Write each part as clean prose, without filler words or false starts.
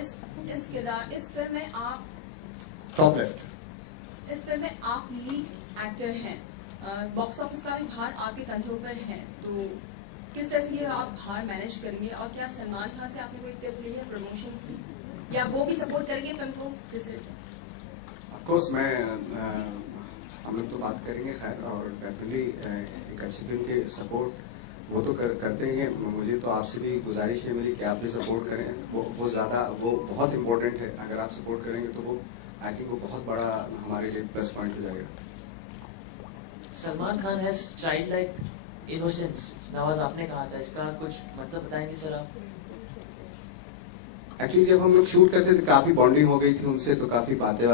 इस किरदार इस फिल्म में आप टॉप लेफ्ट, इस फिल्म में आप लीड एक्टर हैं, बॉक्स ऑफिस का भी भार आपके कंधों पर है, तो किस तरह से ये आप भार मैनेज करेंगे? और क्या सलमान खान से आपने कोई टिप ली है प्रमोशंस की, या वो भी सपोर्ट करेंगे फिल्म को किस तरह से? ऑफ कोर्स मैं हम लोग तो बात करेंगे खैर, और डेफिनेटली एक अच्छी फिल्म के सपोर्ट वो तो करते ही हैं। मुझे तो आपसे भी गुजारिश है मेरी कि आप भी सपोर्ट करें, वो बहुत इम्पोर्टेंट है। अगर आप सपोर्ट करेंगे तो वो आई थिंक वो बहुत बड़ा हमारे लिए प्लस पॉइंट हो जाएगा। Salman Khan has child like innocence, Nawaz आपने कहा था, इसका कुछ मतलब बताएंगे सर आप? एक्चुअली जब हम लोग शूट करते थे काफी बॉन्डिंग हो गई थी उनसे, तो काफी बातें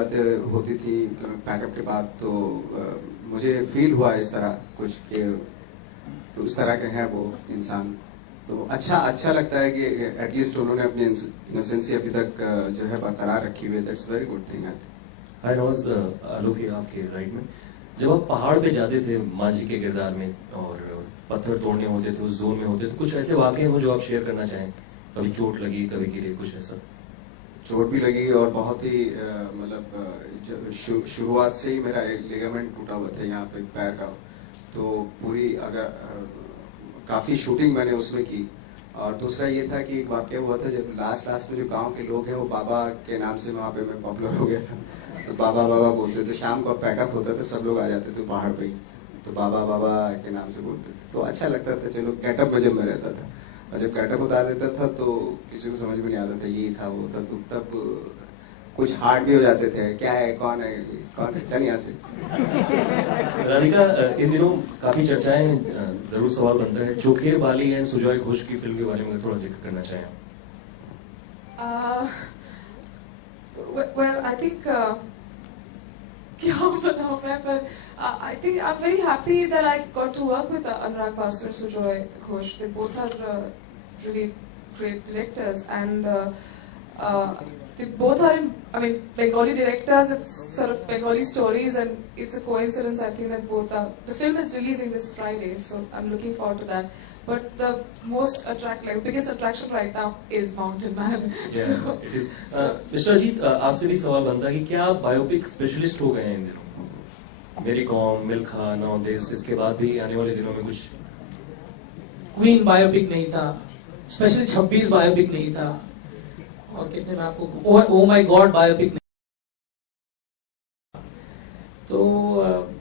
होती थी पैकअप के बाद, तो मुझे फील हुआ इस तरह कुछ कि तो इस तरह के हैं वो इंसान, तो अच्छा लगता है कि एटलीस्ट उन्होंने अपनी इनोसेंसी अभी तक जो है बरकरार रखी हुई है। That's very good thing. Hi Nawaz, Alok है आपके राइट में। जब आप पहाड़ पे जाते थे मांझी के किरदार में और पत्थर तोड़ने होते थे, उस जोन में होते थे, कुछ ऐसे वाकये हो जो आप शेयर करना चाहें? कभी चोट लगी, कभी गिरे, कुछ ऐसा? चोट भी लगी और बहुत ही मतलब शुरुआत से ही मेरा एक लिगामेंट टूटा हुआ था यहाँ पे पैर का, तो पूरी काफी शूटिंग मैंने उसमें की। और दूसरा ये था कि एक वाक्य हुआ था जब लास्ट में जो गांव के लोग हैं वो बाबा के नाम से वहाँ पे मैं पॉपुलर हो गया था, तो बाबा बोलते थे। शाम को पैकअप होता था, सब लोग आ जाते थे पहाड़ पे ही, तो बाबा के नाम से बोलते थे, तो अच्छा लगता था। चलो गेटअप में जब मैं रहता था, और जब गेटअप उतार देता था तो किसी को समझ में नहीं आता था ये था वो था, तो तब कुछ हार्ड भी हो जाते थे, क्या है कौन है चल यहाँ से। राधिका, इन दिनों काफी चर्चाएं, जरूर सवाल बनता है, जोखेर बाली एंड सुजॉय घोष की फिल्म के बारे में थोड़ा जिक्र करना चाहें? Well, I think क्या बताऊं मैं, पर I think I'm very happy that I got to work with Anurag Basu and Sujoy Ghosh. They both are really great directors, and they both are in, I mean, Bengali directors. It's sort of Bengali stories, and it's a coincidence, I think, that both are. The film is releasing this Friday, so I'm looking forward to that. But the biggest attraction right now is Mountain Man. Yeah, so, it is. Mister Ajit, आपसे भी सवाल बनता है कि क्या आप biopic specialist हो गए हैं इन दिनों? मेरी कॉम, मिल्खा, नौ देश, इसके बाद भी आने वाले दिनों में कुछ? क्वीन बायोपिक नहीं था, स्पेशली 26 बायोपिक नहीं था, और कितने में आपको ओ माय गॉड बायोपिक नहीं। तो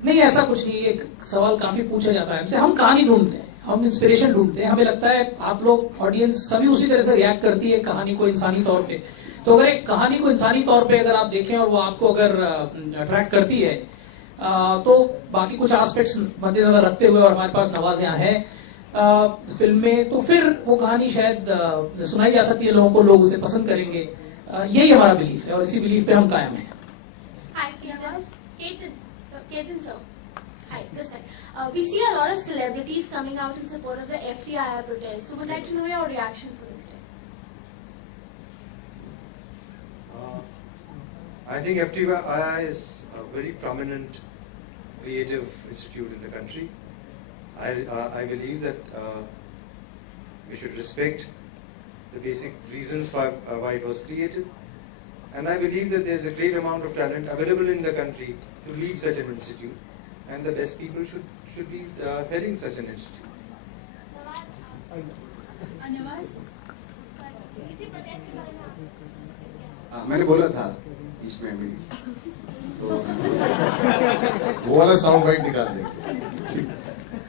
नहीं, ऐसा कुछ नहीं। एक सवाल काफी पूछा जाता है हमसे, हम कहानी ढूंढते हैं, हम इंस्पिरेशन ढूंढते हैं, हमें लगता है आप लोग ऑडियंस सभी उसी तरह से रिएक्ट करती है कहानी को इंसानी तौर पे। तो अगर एक कहानी को इंसानी तौर पे अगर आप देखें और वो आपको अगर अट्रैक्ट करती है, तो बाकी कुछ एस्पेक्ट्स मद्देनजर रखते हुए, और हमारे पास नवाज यहाँ है फिल्म में, तो फिर वो कहानी शायद सुनाई जा सकती है लोगों को, लोग उसे पसंद करेंगे। यही हमारा बिलीफ है और इसी बिलीफ पे हम कायम हैं। Hi, Ketan sir. Hi, this side. We see a lot of celebrities coming out in support of the FTII protest. So we'd like to know your reaction for the protest. I think FTII is a very prominent creative institute in the country. I believe that we should respect the basic reasons why it was created, and I believe that there is a great amount of talent available in the country to lead such an institute, and the best people should be heading such an institute. मैंने बोला था इसमें भी, तो वो वाला sound bite निकाल देंगे।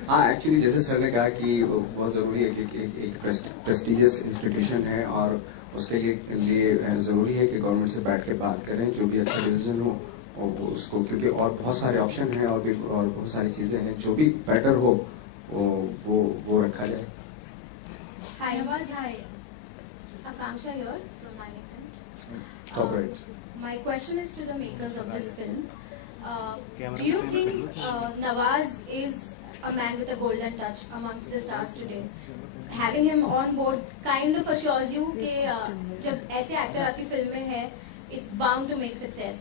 हाँ, एक्चुअली जैसे सर ने कहा कि बहुत ज़रूरी है कि एक प्रेस्टिजियस इंस्टीट्यूशन है, और उसके लिए ज़रूरी है कि गवर्नमेंट से बैठ के बात करें, जो भी अच्छा डिसीजन हो और उसको, क्योंकि और बहुत सारे ऑप्शन हैं और बहुत सारी चीज़ें हैं, जो भी बेटर हो वो रखा जाए। Hi. Hi. Akanksha here from 9XM. Top right. My question is to the makers of this film. Do you think Nawaz is a man with a golden touch amongst the stars today? Having him on board kind of assures you कि जब ऐसे actor आपकी film में है, it's bound to make success.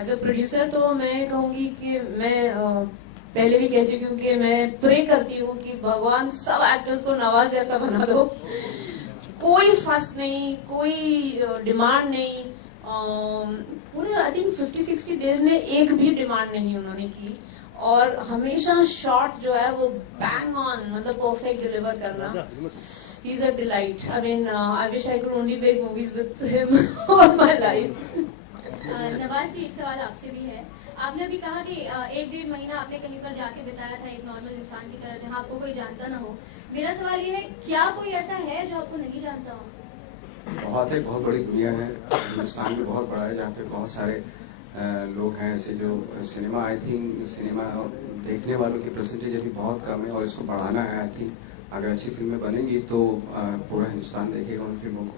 As a producer तो मैं कहूँगी कि मैं पहले भी कह चुकी हूँ कि मैं प्रे करती हूँ कि भगवान सब एक्टर्स को नवाज जैसा बना दो। कोई फस नहीं, कोई डिमांड नहीं, पूरे आई थिंक 50-60 डेज में एक भी डिमांड नहीं उन्होंने की, और हमेशा शॉट जो है वो बैंग ऑन, मतलब परफेक्ट डिलीवर करना। He's a delight. I mean, I wish I could only make movies with him all my life. Nawaz जी, एक सवाल आपसे भी है। आपने अभी कहा कि 1-1.5 महीना आपने कहीं पर जाके बिताया था एक नॉर्मल इंसान की तरह, जहाँ आपको कोई जानता ना हो। मेरा सवाल ये है, क्या कोई ऐसा है जो आपको नहीं जानता हो? बहुत बड़ी दुनिया है, हिंदुस्तान भी बहुत बड़ा है, जहाँ पे बहुत सारे लोग हैं ऐसे जो सिनेमा, आई थिंक सिनेमा देखने वालों की परसेंटेज अभी बहुत कम है, और इसको बढ़ाना है। आई थिंक अगर अच्छी फिल्में बनेंगी तो पूरा हिंदुस्तान देखेगा उन फिल्मों को।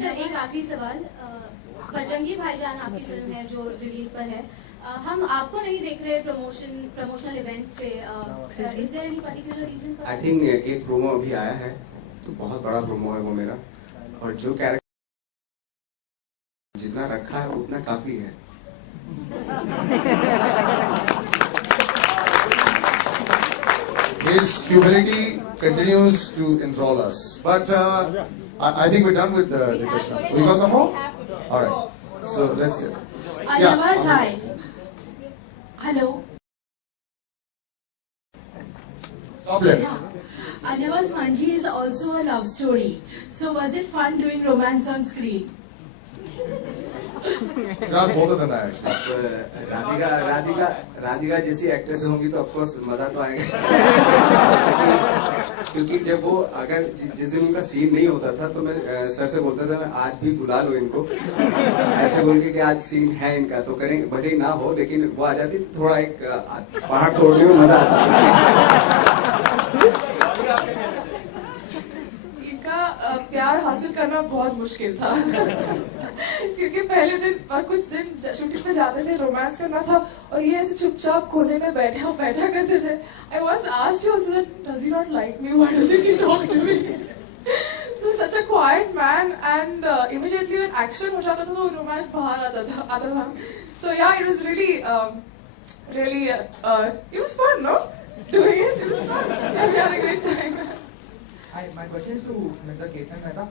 सर, एक आखिरी सवाल, बजरंगी भाईजान आपकी फिल्म है जो रिलीज पर है, हम आपको नहीं देख रहे प्रमोशनल इवेंट्स पे, is there any particular reason? I think एक प्रोमो अभी आया है, तो बहुत बड़ा प्रोमो है वो मेरा, और जो कैरेक्टर जितना रखा है उतना काफी है। His humility continues to enthrall us. But I think we're done with the question. We got some more? All right. So let's hear. Navaz, hi. Hello. Top left. Navaz, Manji is also a love story. So was it fun doing romance on screen? Just both of them actually. Radhika जैसी actress होंगी तो of course मजा तो आएगा। क्योंकि जब वो अगर जिस दिन उनका सीन नहीं होता था तो मैं सर से बोलता था मैं आज भी बुला लो इनको, ऐसे बोल के कि आज सीन है इनका तो करेंगे, भले ही ना हो, लेकिन वो आ जाती तो थोड़ा एक पहाड़ तोड़ने में मजा आता। प्यार हासिल करना बहुत मुश्किल था क्योंकि पहले दिन और कुछ दिन शूटिंग पे जाते थे, रोमांस करना था, और ये ऐसे चुपचाप कोने में बैठा करते थे। I once asked you also, does he not like me? Why doesn't he talk to me? So such a quiet man, and immediately when action हो जाता था तो रोमांस बाहर आता था। So yeah, it was really it was fun, no? Doing it was fun. Yeah, we had a great time. Hi, my question is to Mr. Ketan Mehta.